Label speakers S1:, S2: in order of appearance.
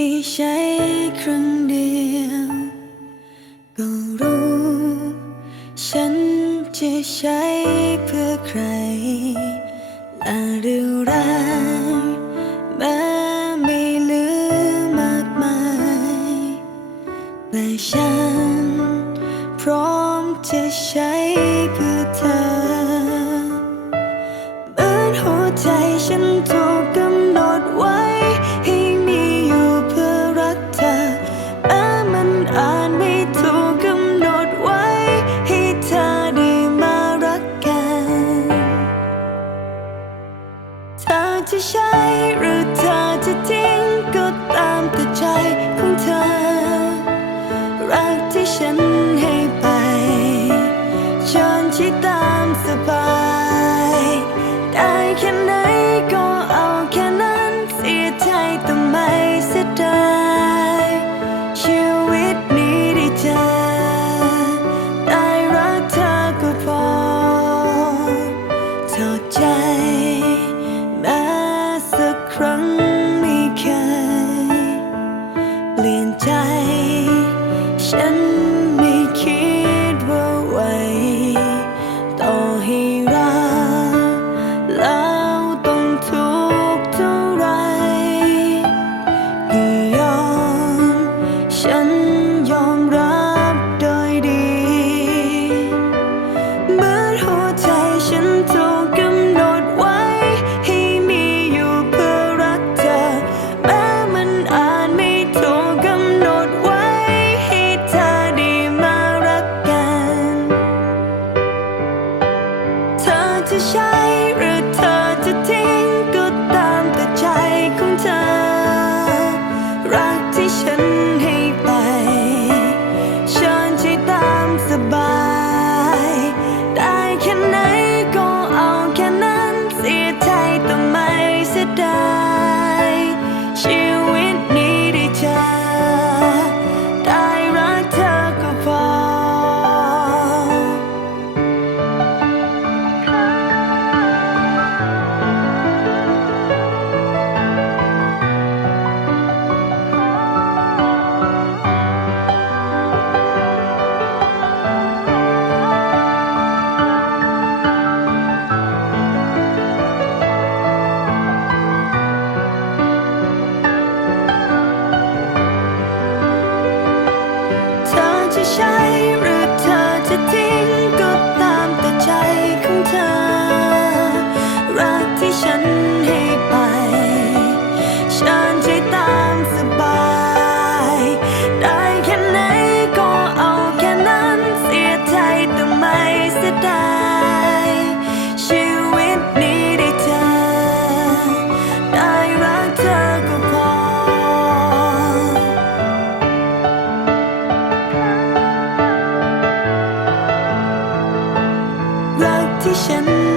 S1: ที่ใช้ครั้งเดียว ก็รู้ ฉันจะใช้เพื่อใครและเรื่องราวแม้ไม่ลือมากมายแต่ฉันพร้อมจะใช้เพื่อ ไม่ถูกกำหนดไว้ ให้เธอได้มารักกัน เธอจะใช้หรือเธอจะทิ้งก็ตามแต่ใจของเธอ รักที่ฉัน ครั้งไม่เคยเปลี่ยนใจ ฉัน จะใช้หรือเธอจะทิ้งก็ตามแต่ใจของเธอ รักที่ฉันเห็น efficient